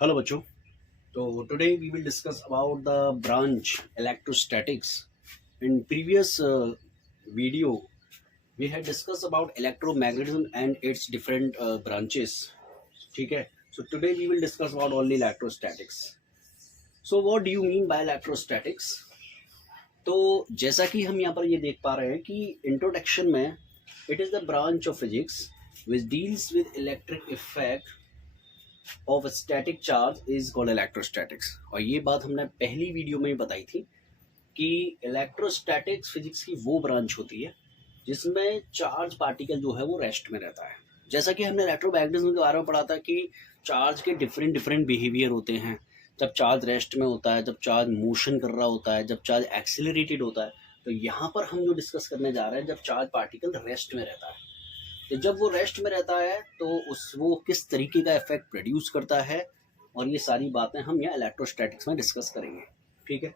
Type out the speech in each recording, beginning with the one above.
Hello बच्चों। तो today we will discuss about the branch electrostatics. In previous video we had discuss about electromagnetism and its different branches. ठीक है, so today we will discuss about only electrostatics. So what do you mean by electrostatics? तो जैसा कि हम यहाँ पर ये देख पा रहे हैं कि इंट्रोडक्शन में it is the branch of physics which deals with electric effect of static charge is called electrostatics. और ये बात हमने पहली वीडियो में ही बताई थी कि इलेक्ट्रोस्टैटिक्स फिजिक्स की वो ब्रांच होती है जिसमें चार्ज पार्टिकल जो है वो रेस्ट में रहता है। जैसा कि हमने इलेक्ट्रोमैग्नेटिज्म के बारे में पढ़ा था कि चार्ज के डिफरेंट डिफरेंट बिहेवियर होते हैं। जब चार्ज रेस्ट में होता है, जब चार्ज मोशन कर रहा होता है, जब चार्ज एक्सिलरेटेड होता है। तो यहाँ पर हम जो डिस्कस करने जा रहे हैं जब चार्ज पार्टिकल रेस्ट में रहता है, तो जब वो रेस्ट में रहता है तो वो किस तरीके का इफेक्ट प्रोड्यूस करता है, और ये सारी बातें हम यहाँ इलेक्ट्रोस्टैटिक्स में डिस्कस करेंगे। ठीक है,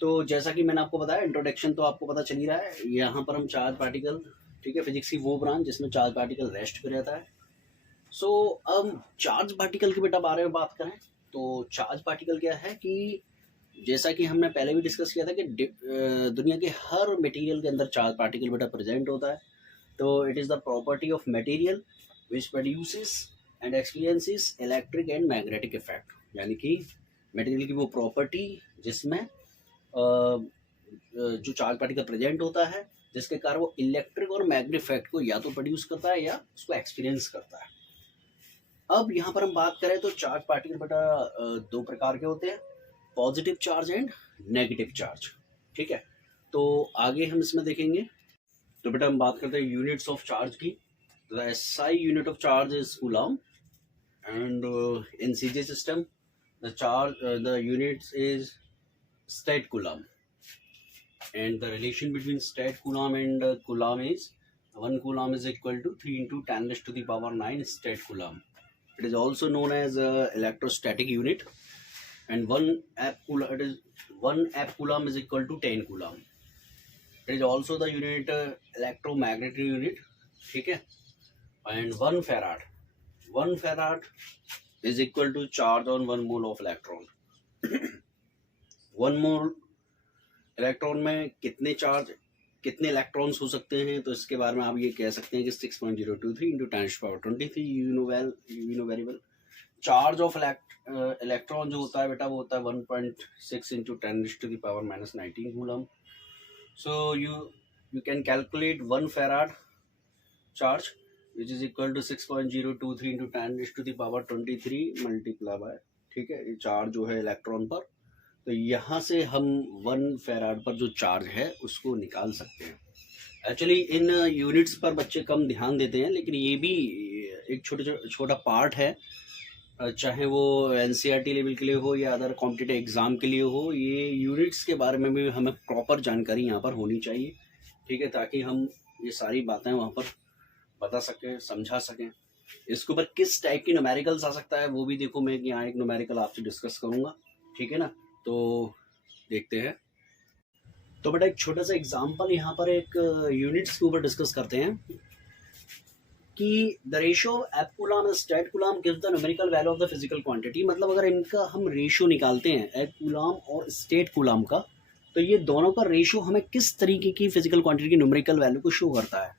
तो जैसा कि मैंने आपको बताया इंट्रोडक्शन तो आपको पता चल ही रहा है। यहाँ पर हम चार्ज पार्टिकल, ठीक है, फिजिक्स की वो ब्रांच जिसमें चार्ज पार्टिकल रेस्ट पे रहता है। सो अब चार्ज पार्टिकल के बेटा बारे में बात करें तो चार्ज पार्टिकल क्या है कि जैसा कि हमने पहले भी डिस्कस किया था कि दुनिया के हर मटेरियल के अंदर चार्ज पार्टिकल बेटा प्रेजेंट होता है। तो it is the property of material which produces and experiences electric and magnetic effect. यानी कि मटेरियल की वो प्रॉपर्टी जिसमें जो चार्ज पार्टिकल प्रेजेंट होता है जिसके कारण वो इलेक्ट्रिक और मैग्नेटिक इफेक्ट को या तो प्रोड्यूस करता है या उसको एक्सपीरियंस करता है। अब यहाँ पर हम बात करें तो चार्ज पार्टिकल बेटा दो प्रकार के होते हैं, positive charge and negative charge. ठीक है, तो आगे हम इसमें देखेंगे। तो बेटा हम बात करते हैं यूनिट्स ऑफ चार्ज की। The SI unit of charge is coulomb and in CJ system the units is state coulomb and the relation between state coulomb and coulomb is 1 coulomb is equal to 3 into 10 raised to the power 9 state coulomb. It is also known as electrostatic unit, and 1 app coulomb is equal to 10 coulomb. It is also the unit electromagnetic unit. ठीक है, and 1 farad is equal to charge on 1 mole of electron. 1 mole electron में कितने electrons हो सकते हैं, तो इसके बारे में आप ये कह सकते हैं कि 6.023 into 10⁻23। You know very well. Charge of electron जो होता है बेटा वो होता है 1.6 into 10⁻⁻19 coulomb. So you can calculate 1 farad charge which is equal to 6.023 into 10⁻23 multiply by, ठीक है, ये चार्ज जो है इलेक्ट्रॉन पर। तो यहाँ से हम 1 फैराड पर जो चार्ज है उसको निकाल सकते हैं। एक्चुअली इन यूनिट्स पर बच्चे कम ध्यान देते हैं, लेकिन ये भी एक छोटा पार्ट है, चाहे वो एनसीईआरटी लेवल के लिए हो या अदर कॉम्पिटिटिव एग्जाम के लिए हो। ये यूनिट्स के बारे में भी हमें प्रॉपर जानकारी यहाँ पर होनी चाहिए, ठीक है, ताकि हम ये सारी बातें वहाँ पर बता सकें, समझा सकें। इसके ऊपर किस टाइप की न्यूमेरिकल्स आ सकता है वो भी देखो, मैं यहाँ एक न्यूमेरिकल आपसे डिस्कस करूँगा, ठीक है ना। तो देखते हैं। तो बेटा एक छोटा सा एग्जांपल यहाँ पर एक यूनिट्स के ऊपर डिस्कस करते हैं कि the ratio of app coulomb and state coulomb gives the numerical value of the physical quantity. मतलब अगर इनका हम रेशियो निकालते हैं एप कूलम और स्टेट कूलम का, तो ये दोनों का रेशियो हमें किस तरीके की फिजिकल क्वांटिटी की न्यूमेरिकल वैल्यू को शो करता है।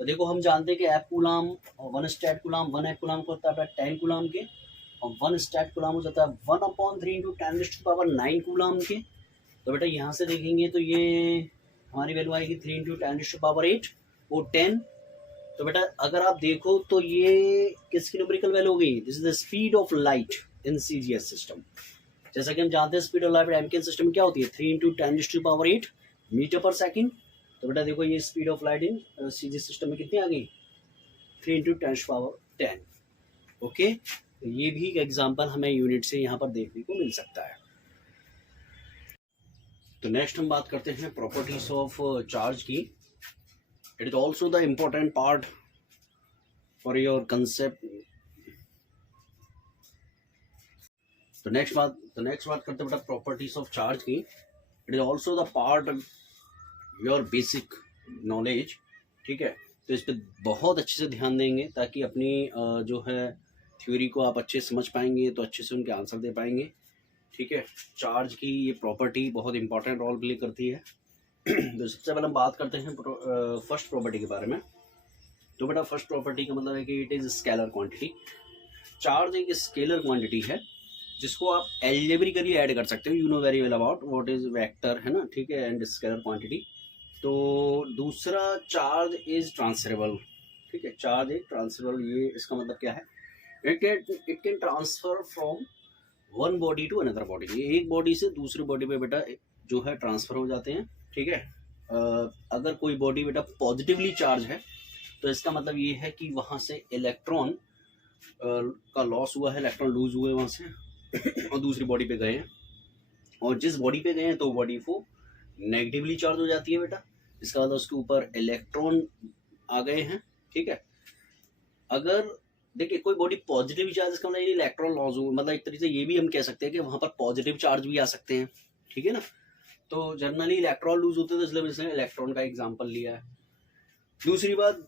तो देखो हम जानते हैं कि एप कूलम और 1 स्टेट कूलम 1 एप कूलम को होता है 10 कूलम के, और 1 स्टेट कूलम हो जाता है 1/3 इंटू 10⁻9 कूलम के। तो बेटा यहाँ से देखेंगे तो ये हमारी वैल्यू आएगी 3 इंटू 10⁸ वो 10। तो बेटा अगर आप देखो तो ये किसकी न्यूमेरिकल वैल्यू हो गई? This is the speed of light in CGS system. जैसा कि हम जानते हैं speed of light MKN system में क्या होती है 3 इंटू 10⁸ मीटर पर सेकेंड। तो बेटा देखो ये speed of light in CGS system में कितनी आ गई 3 इंटू 10⁻10। ओके, तो ये भी एक एग्जाम्पल हमें यूनिट से यहाँ पर देखने को मिल सकता है। तो नेक्स्ट हम बात करते हैं प्रॉपर्टीज ऑफ चार्ज की। It is also the important part for your concept. तो नेक्स्ट बात करते हैं बेटा प्रॉपर्टीज ऑफ चार्ज की। It is also the part of your basic knowledge, ठीक है। तो इस पर बहुत अच्छे से ध्यान देंगे ताकि अपनी जो है थ्योरी को आप अच्छे समझ पाएंगे तो अच्छे से उनके आंसर दे पाएंगे। ठीक है, चार्ज की ये प्रॉपर्टी बहुत इंपॉर्टेंट रोल प्ले करती है। तो सबसे पहले हम बात करते हैं फर्स्ट प्रॉपर्टी के बारे में। तो बेटा फर्स्ट प्रॉपर्टी का मतलब है कि it is scalar quantity. Charge एक स्केलर क्वांटिटी है जिसको आप एल्जेब्रिकली ऐड कर सकते हो, you know very well about what is vector, है ना, ठीक है, एंड स्केलर क्वांटिटी। तो दूसरा चार्ज इज ट्रांसफरेबल। ठीक है, चार्ज इज ट्रांसफरेबल, ये इसका मतलब क्या है, it can transfer from one body to another body. ये एक बॉडी से दूसरे बॉडी पे बेटा जो है ट्रांसफर हो जाते हैं। ठीक है, अगर कोई बॉडी बेटा पॉजिटिवली चार्ज है तो इसका मतलब ये है कि वहाँ से इलेक्ट्रॉन का लॉस हुआ है, इलेक्ट्रॉन लूज हुए वहाँ से और दूसरी बॉडी पे गए हैं, और जिस बॉडी पे गए हैं तो बॉडी वो नेगेटिवली चार्ज हो जाती है बेटा। इसका मतलब उसके ऊपर इलेक्ट्रॉन आ गए हैं। ठीक है, अगर देखिए कोई बॉडी पॉजिटिव चार्ज, इसका मतलब इलेक्ट्रॉन लॉस हुआ, मतलब एक तरीके से ये भी हम कह सकते हैं कि वहाँ पर पॉजिटिव चार्ज भी आ सकते हैं। ठीक है ना, तो जनरली इलेक्ट्रॉन लूज होते हैं, तो इसलिए इसने इलेक्ट्रॉन का एग्जाम्पल लिया है। दूसरी बात,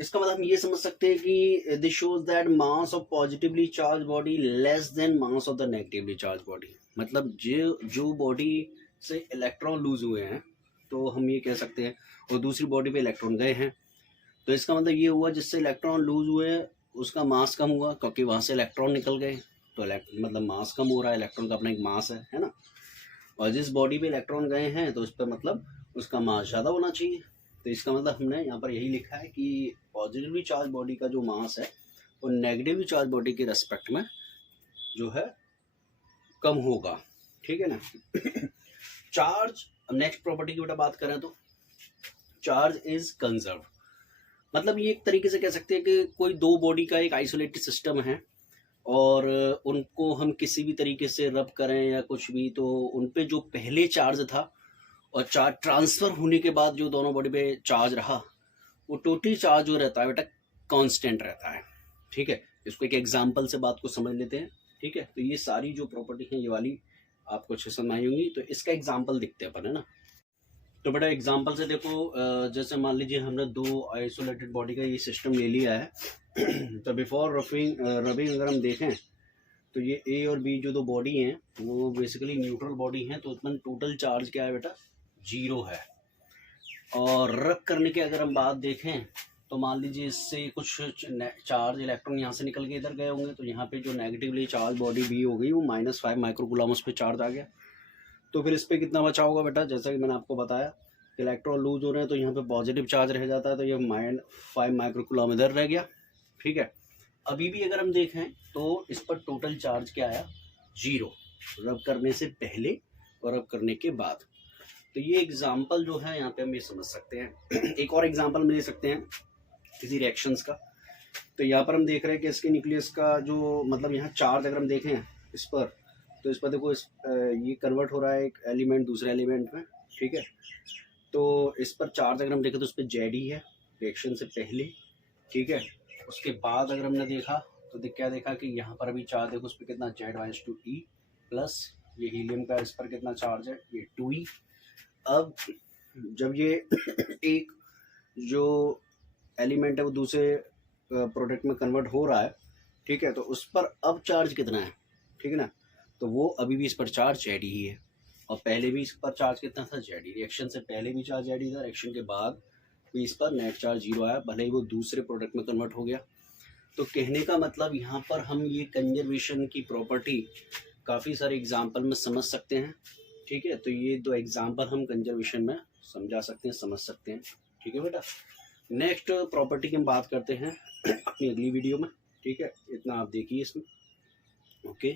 इसका मतलब हम ये समझ सकते हैं कि this shows that mass of positively charge body less then mass of the negatively charge body. मतलब जो बॉडी से इलेक्ट्रॉन लूज हुए हैं तो हम ये कह सकते हैं, और दूसरी बॉडी पे इलेक्ट्रॉन गए हैं, तो इसका मतलब ये हुआ जिससे इलेक्ट्रॉन लूज हुए उसका मास कम हुआ, क्योंकि वहाँ से इलेक्ट्रॉन निकल गए, तो मतलब मास कम हो रहा है, इलेक्ट्रॉन का अपना एक मास है ना। और जिस बॉडी पे इलेक्ट्रॉन गए हैं तो उस पर मतलब उसका मास ज़्यादा होना चाहिए। तो इसका मतलब हमने यहाँ पर यही लिखा है कि पॉजिटिवली चार्ज बॉडी का जो मास है वो नेगेटिवली चार्ज बॉडी के रेस्पेक्ट में जो है कम होगा। ठीक है ना। चार्ज, नेक्स्ट प्रॉपर्टी की बेटा बात करें तो चार्ज इज कंजर्व। मतलब ये एक तरीके से कह सकते हैं कि कोई दो बॉडी का एक आइसोलेटेड सिस्टम है और उनको हम किसी भी तरीके से रब करें या कुछ भी, तो उन पे जो पहले चार्ज था और चार्ज ट्रांसफर होने के बाद जो दोनों बॉडी पे चार्ज रहा, वो टोटल चार्ज जो रहता है बेटा कांस्टेंट रहता है। ठीक है, इसको एक एग्जांपल से बात को समझ लेते हैं। ठीक है, तो ये सारी जो प्रॉपर्टी है ये वाली आपको अच्छे समझ आई होंगी। तो इसका एग्जांपल देखते हैं अपन, है ना। तो बेटा एग्जांपल से देखो, जैसे मान लीजिए हमने दो आइसोलेटेड बॉडी का ये सिस्टम ले लिया है। तो बिफोर रबिंग अगर हम देखें तो ये ए और बी जो दो बॉडी हैं वो बेसिकली न्यूट्रल बॉडी हैं, तो उसमें टोटल चार्ज क्या है बेटा 0 है। और रब करने की अगर हम बात देखें तो मान लीजिए इससे कुछ चार्ज इलेक्ट्रॉन यहाँ से निकल के इधर गए होंगे, तो यहाँ पे जो नेगेटिवली चार्ज बॉडी बी हो गई वो -5 माइक्रोकूलम उस पर चार्ज आ गया। तो फिर इस पर कितना बचा होगा बेटा, जैसा कि मैंने आपको बताया इलेक्ट्रॉन लूज हो रहे हैं तो यहाँ पे पॉजिटिव चार्ज रह जाता है, तो ये -5 माइक्रोकूलम इधर रह गया। ठीक है, अभी भी अगर हम देखें तो इस पर टोटल चार्ज क्या आया 0, रब करने से पहले और रब करने के बाद। तो ये एग्जाम्पल जो है यहाँ पे हम ये समझ सकते हैं। एक और एग्जाम्पल में ले सकते हैं किसी रिएक्शंस का। तो यहाँ पर हम देख रहे हैं कि इसके न्यूक्लियस का जो मतलब यहाँ चार्ज अगर हम देखें इस पर, तो इस पर देखो ये कन्वर्ट हो रहा है एक एलिमेंट दूसरे एलिमेंट में। ठीक है, तो इस पर चार्ज अगर हम देखें तो उस पर जेड ही है रिएक्शन से पहले। ठीक है, उसके बाद अगर हमने देखा तो क्या देखा कि यहाँ पर अभी चार्ज देखो उस पर कितना Z-2E प्लस ये हीलियम का इस पर कितना चार्ज है ये 2E। अब जब ये एक जो एलिमेंट है वो दूसरे प्रोडक्ट में कन्वर्ट हो रहा है, ठीक है, तो उस पर अब चार्ज कितना है, ठीक है ना, तो वो अभी भी इस पर चार्ज जेड ही है, और पहले भी इस पर चार्ज कितना था जेड ही। रिएक्शन से पहले भी चार्ज जेड ही था, रिएक्शन के बाद भी इस पर नेट चार्ज 0 आया, भले ही वो दूसरे प्रोडक्ट में कन्वर्ट हो गया। तो कहने का मतलब यहाँ पर हम ये कंजर्वेशन की प्रॉपर्टी काफ़ी सारे एग्जाम्पल में समझ सकते हैं। ठीक है, तो ये दो एग्जाम्पल हम कंजर्वेशन में समझा सकते हैं, समझ सकते हैं। ठीक है बेटा, नेक्स्ट प्रॉपर्टी की हम बात करते हैं अपनी अगली वीडियो में। ठीक है, इतना आप देखिए इसमें। ओके।